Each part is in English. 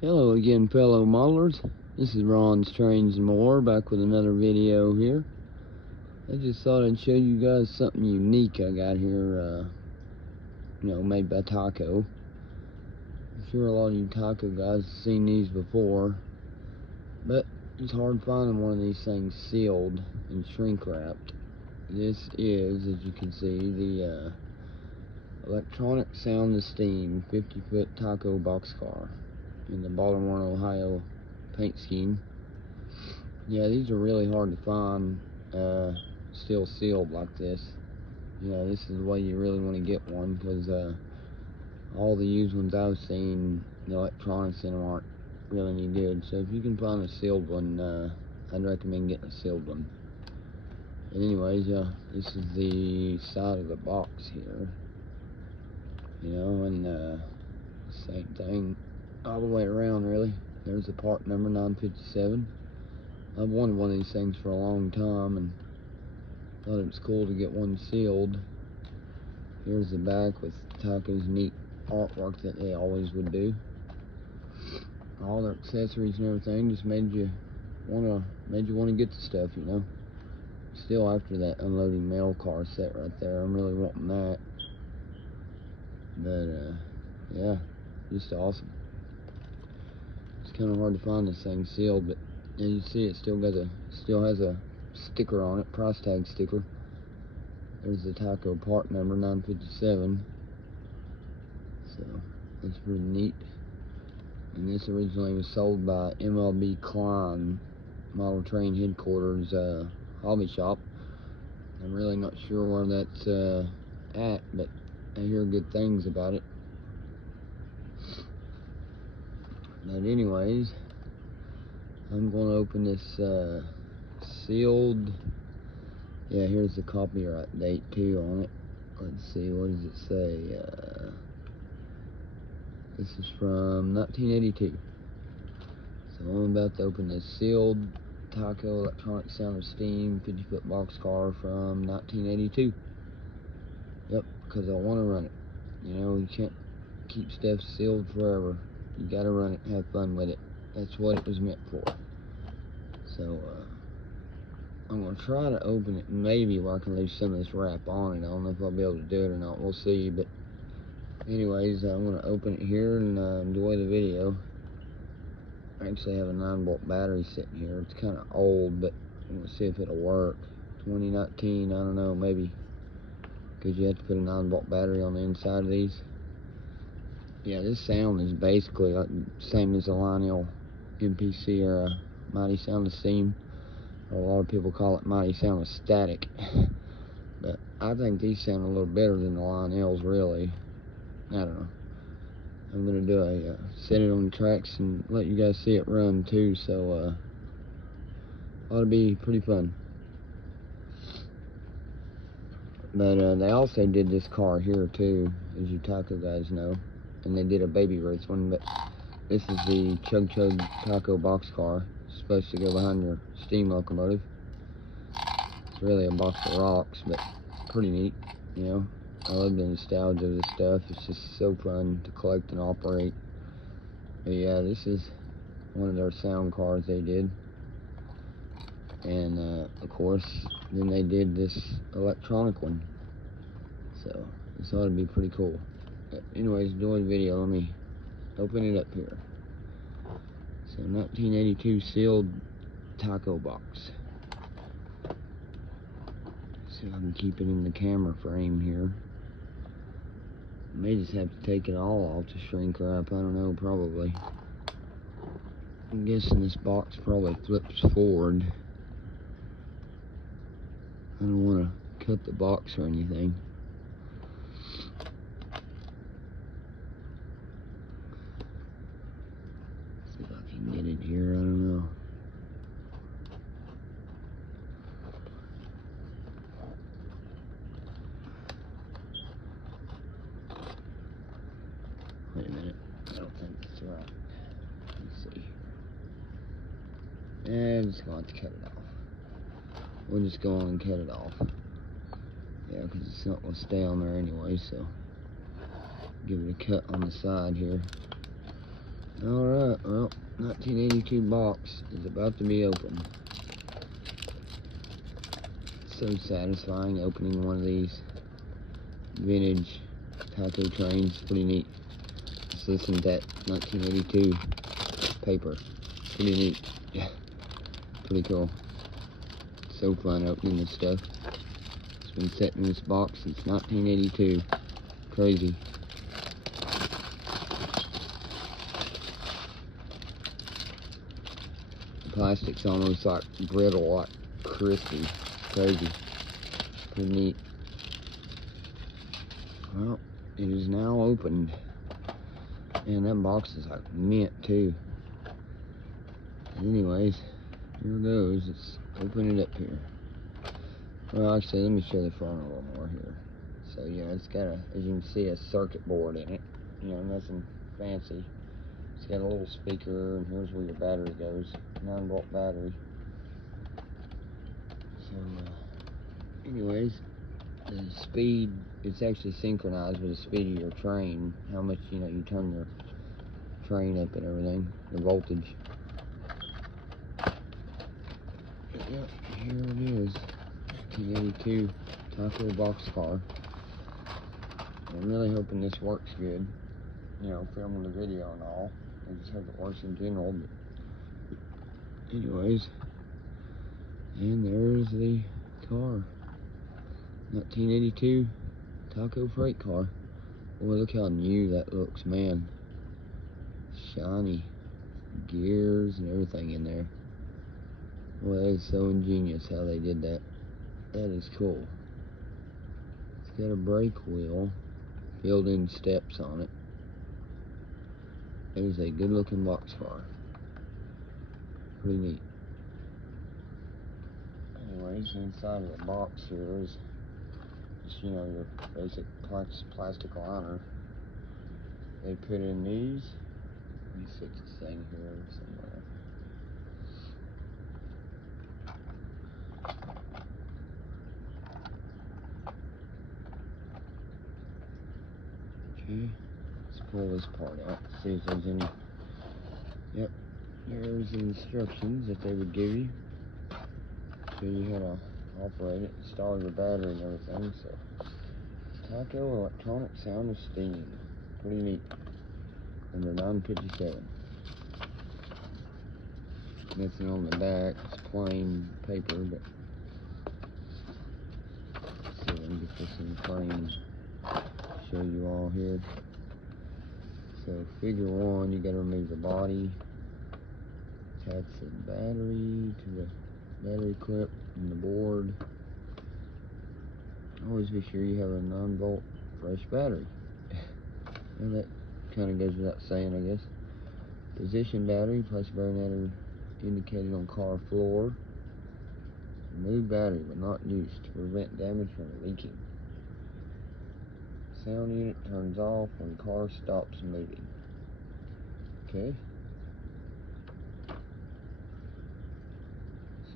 Hello again, fellow modelers. This is Ron's Trains and More, back with another video here. I just thought I'd show you guys something unique I got here, made by TYCO. I'm sure a lot of you TYCO guys have seen these before, but it's hard finding one of these things sealed and shrink wrapped. This is, as you can see, the electronic sound and steam 50-foot TYCO boxcar in the Baltimore, Ohio paint scheme. Yeah, these are really hard to find still sealed like this. This is the way you really want to get one, because all the used ones I've seen, the electronics in them aren't really any good. So if you can find a sealed one, I'd recommend getting a sealed one. And anyways, this is the side of the box here, and same thing all the way around, really. There's the part number 957. I've wanted one of these things for a long time and thought it was cool to get one sealed. Here's the back with TYCO's neat artwork that they always would do. All their accessories and everything just made you want to get the stuff, Still, after that unloading mail car set right there, I'm really wanting that. But yeah, just awesome. It's kind of hard to find this thing sealed, but as you see, it still has a sticker on it, price tag sticker. There's the TYCO part number 957. So that's pretty neat. And this originally was sold by MLB Klein Model Train Headquarters hobby shop. I'm really not sure where that's at, but I hear good things about it. But anyways, I'm going to open this sealed. Yeah, here's the copyright date too on it. Let's see, what does it say? This is from 1982. So I'm about to open this sealed TYCO electronic sound and steam 50-foot boxcar from 1982. Yep, because I want to run it. You can't keep stuff sealed forever. You gotta run it and have fun with it. That's what it was meant for. So I'm gonna try to open it, maybe where I can leave some of this wrap on it. I don't know if I'll be able to do it or not. We'll see. But anyways, I'm gonna open it here and enjoy the video. I actually have a 9-volt battery sitting here. It's kind of old, but I'm gonna see if it'll work. 2019, I don't know, maybe, because you have to put a 9-volt battery on the inside of these. Yeah, this sound is basically like same as a Lionel MPC or a Mighty Sound of Steam, or a lot of people call it Mighty Sound of Static. But I think these sound a little better than the Lionels, really. I don't know. I'm gonna do a set it on the tracks and let you guys see it run too. So ought to be pretty fun. But they also did this car here too, as you TYCO guys know. And they did a baby race one, but this is the Chug Chug TYCO boxcar. It's supposed to go behind your steam locomotive. It's really a box of rocks, but pretty neat, I love the nostalgia of this stuff. It's just so fun to collect and operate. But yeah, this is one of their sound cars they did. And of course, then they did this electronic one. So this ought to be pretty cool. But anyways, enjoy the video. Let me open it up here. So 1982 sealed TYCO box. See if I can keep it in the camera frame here. I may just have to take it all off to shrink wrap. I don't know, probably. I'm guessing this box probably flips forward. I don't want to cut the box or anything. See if I can get it here. I don't know. Wait a minute. I don't think that's right. Let's see. And I'm just going to have to cut it off. We'll just go on and cut it off. Yeah, because it's not going to stay on there anyway, so give it a cut on the side here. Alright, well, 1982 box is about to be opened. So satisfying opening one of these vintage TYCO trains. Pretty neat. Just listen to that 1982 paper. Pretty neat. Yeah, pretty cool. So fun opening this stuff. It's been sitting in this box since 1982. Crazy. The plastic's almost like brittle, like crispy. Crazy. Pretty neat. Well, it is now opened. And that box is like mint too. Anyways, here it goes. Let's open it up here. Well, actually, let me show the front a little more here. So, yeah, it's got a, as you can see, a circuit board in it. You know, nothing fancy. It's got a little speaker, and here's where your battery goes. 9-volt battery. So, anyways, the speed, it's actually synchronized with the speed of your train. How much, you know, you turn your train up and everything. The voltage. Yep, here it is. 1982 TYCO boxcar. I'm really hoping this works good. You know, filming the video and all. I just hope it works in general. But anyways, and there's the car. 1982 TYCO freight car. Boy, look how new that looks, man. Shiny. Gears and everything in there. Boy, that is so ingenious how they did that. That is cool. It's got a brake wheel, built-in steps on it. It is a good-looking boxcar. Pretty neat. Anyways, inside of the box here is just, you know, your basic plastic liner. They put in these. Let me fix this thing here somewhere. Okay, let's pull this part out, see if there's any. Yep, there's the instructions that they would give you. Show you how to operate it, install your battery and everything. So, TYCO electronic sound and steam. Pretty neat. Number 957. Nothing on the back, it's plain paper, but let's see if I can get this in frame. Show you all here. So figure 1, you gotta remove the body, attach the battery to the battery clip and the board. Always be sure you have a 9-volt fresh battery. Well, that kind of goes without saying, I guess. Position battery, place battery indicated on car floor. Remove battery when not used to prevent damage from leaking. Sound unit turns off when car stops moving. Okay.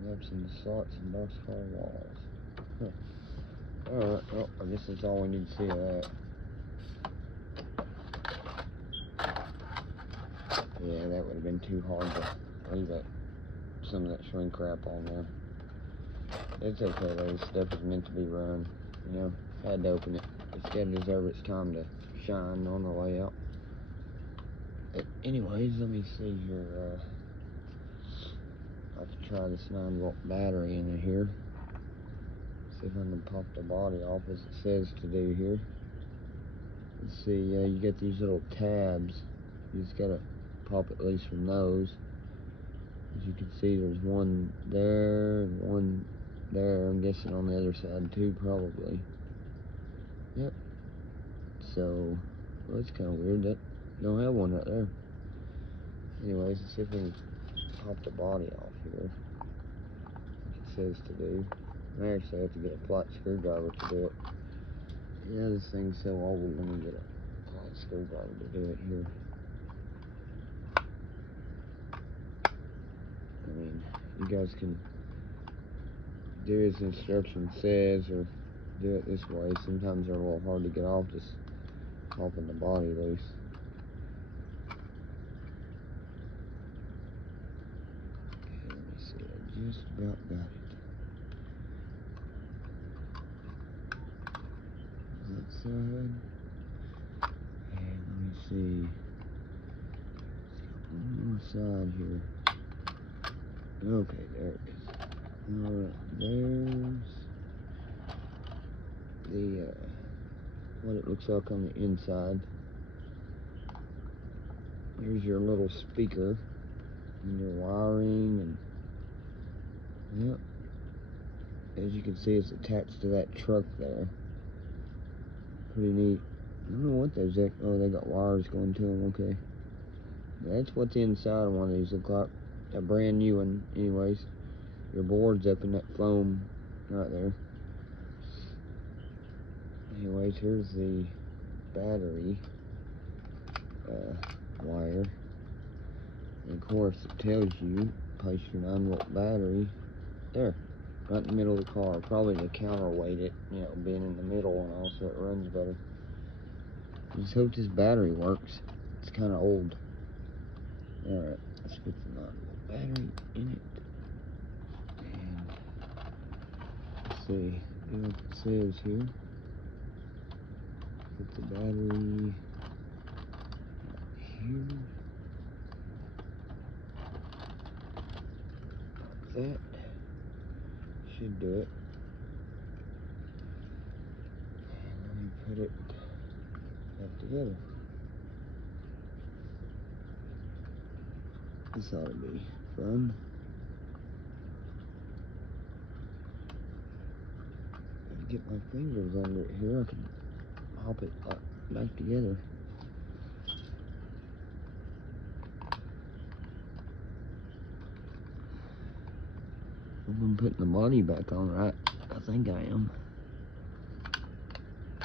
Snaps in the slots and boxcar walls. Huh. Alright, well, I guess that's all we need to see of that. Yeah, that would have been too hard to leave some of that shrink wrap on there. It's okay though, this stuff is meant to be run. You know, had to open it. It's gotta deserve its time to shine on the way out. But anyways, let me see here. I have to try this 9-volt battery in here. See if I can pop the body off as it says to do here. Let's see, you get these little tabs. You just gotta pop it loose from those. As you can see, there's one there and one there. I'm guessing on the other side too, probably. Yep. So, well, that's kind of weird that you don't have one right there. Anyways, let's see if we can pop the body off here, like it says to do. I actually have to get a flat screwdriver to do it. Yeah, this thing's so old, let me get a flat screwdriver to do it here. I mean, you guys can do as the instruction says or do it this way. Sometimes they're a little hard to get off, just popping the body loose. Just about got it. That side. And let me see. One more side here. Okay, there it is. Alright, there's the what it looks like on the inside. There's your little speaker and your wiring, and yep. As you can see, it's attached to that truck there. Pretty neat. I don't know what those are. Oh, they got wires going to them. Okay. That's what's inside of one of these. Look like a brand new one. Anyways, your board's up in that foam right there. Anyways, here's the battery wire. And of course, it tells you place your 9-volt battery there, right in the middle of the car. Probably to counterweight it, you know, being in the middle and all, so it runs better. Just hope this battery works. It's kind of old. Alright, let's put the 9-volt battery in it. And let's see what it says here. Put the battery here. Like that. Should do it. And let me put it back together. This ought to be fun. If I get my fingers under it here, I can hop it back together. I'm putting the body back on right. I think I am.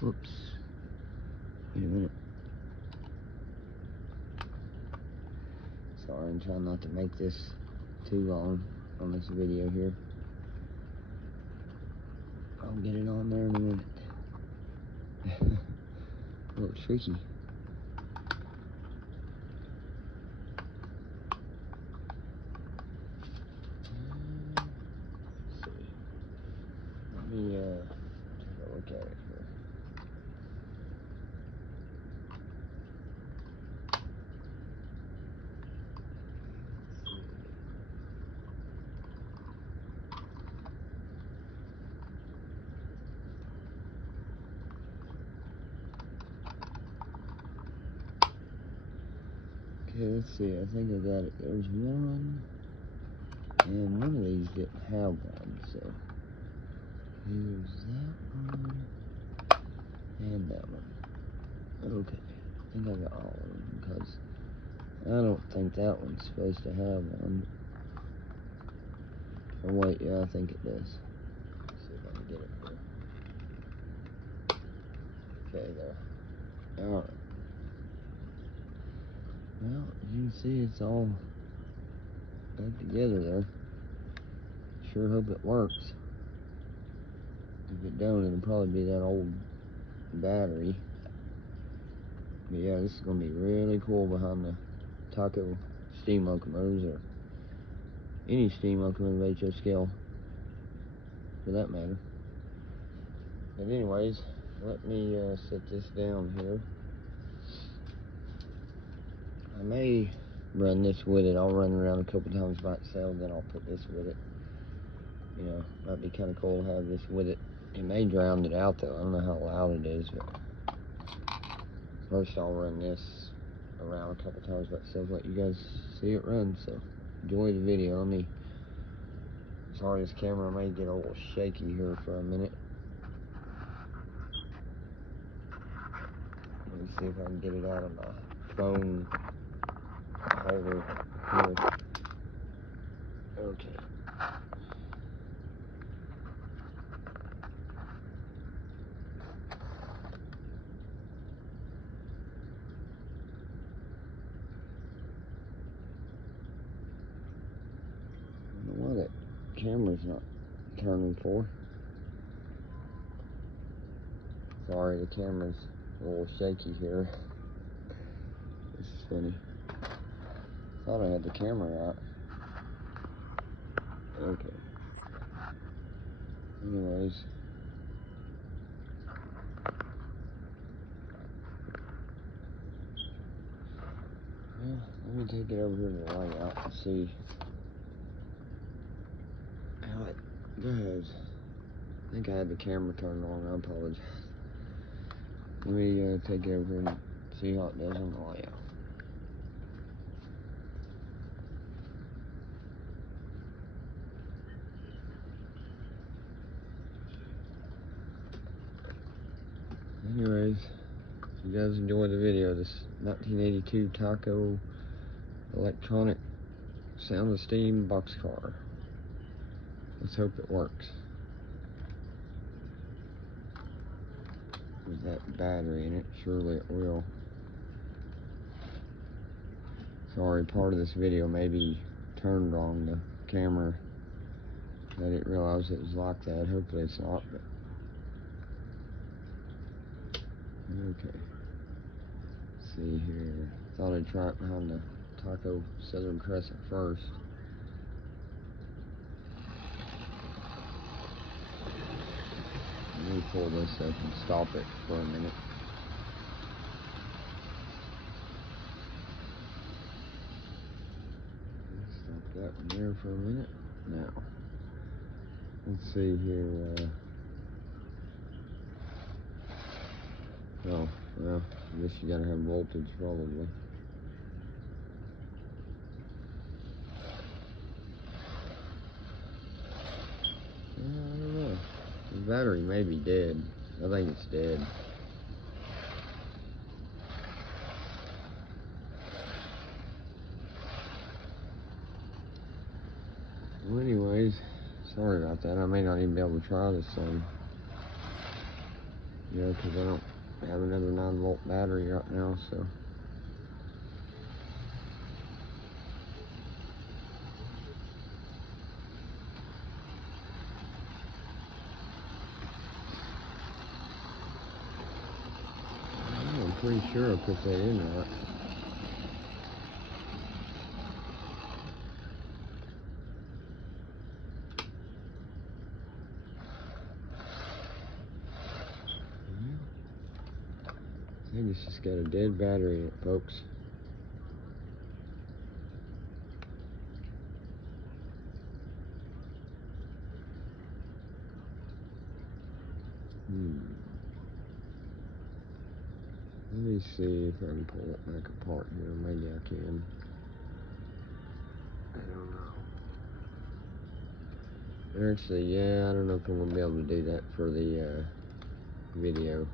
Whoops. Wait a minute. Sorry, I'm trying not to make this too long on this video here. I'll get it on there in a minute. A little tricky. Let's see. Let me take a look at it here. Okay, let's see. I think I got it. There's one, and one of these didn't have one, so here's that one and that one. Okay, I think I got all of them because I don't think that one's supposed to have one. Oh wait, yeah, I think it does. Let's see if I can get it here. Okay, there. Alright. Well, as you can see, it's all back together there. Sure hope it works. If it don't, it'll probably be that old battery. But yeah, this is going to be really cool behind the TYCO steam locomotives, or any steam locomotive HO scale for that matter. But anyways, let me set this down here. I may run this with it. I'll run around a couple times by itself, then I'll put this with it. You know, might be kind of cool to have this with it. It may drown it out though. I don't know how loud it is, but first I'll run this around a couple times by itself, let you guys see it run. So enjoy the video. Sorry, this camera may get a little shaky here for a minute. Let me see if I can get it out of my phone holder here. Okay. I don't know why that camera's not turning for. Sorry, the camera's a little shaky here. This is funny. Thought I had the camera out. Okay. Anyways. Well, let me take it over here to the layout and see how it goes. I think I had the camera turned on. I apologize. Let me take it over here and see how it does on the layout. Anyways, if you guys enjoyed the video, this 1982 TYCO electronic sound and steam boxcar. Let's hope it works. With that battery in it, surely it will. Sorry, part of this video may be turned wrong. The camera, I didn't realize it was like that. Hopefully it's not, but okay. Let's see here. Thought I'd try it behind the TYCO Southern Crescent first. Let me pull this up and stop it for a minute. Stop that one there for a minute. Now, let's see here. Oh, well, I guess you gotta have voltage probably. I don't know. The battery may be dead. I think it's dead. Well, anyways, sorry about that. I may not even be able to try this thing. You know, because I don't have another 9-volt battery right now, so. I'm pretty sure I put that in right. I think it's just got a dead battery in it, folks. Let me see if I can pull it back apart here. Maybe I can. I don't know. Actually, yeah, I don't know if I'm going to be able to do that for the video.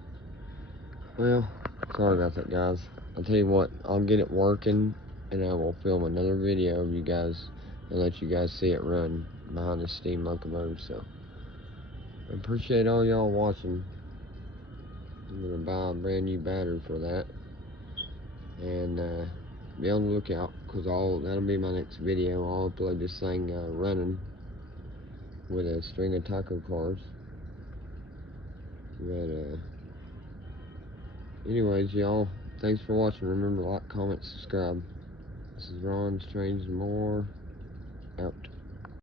Well, sorry about that, guys. I'll tell you what, I'll get it working, and I will film another video of you guys and let you guys see it run behind the steam locomotive. So, I appreciate all y'all watching. I'm going to buy a brand new battery for that. And be on the lookout, because that'll be my next video. I'll upload this thing running with a string of TYCO cars. But anyways, y'all, thanks for watching. Remember to like, comment, subscribe. This is Ron Strange and More, out.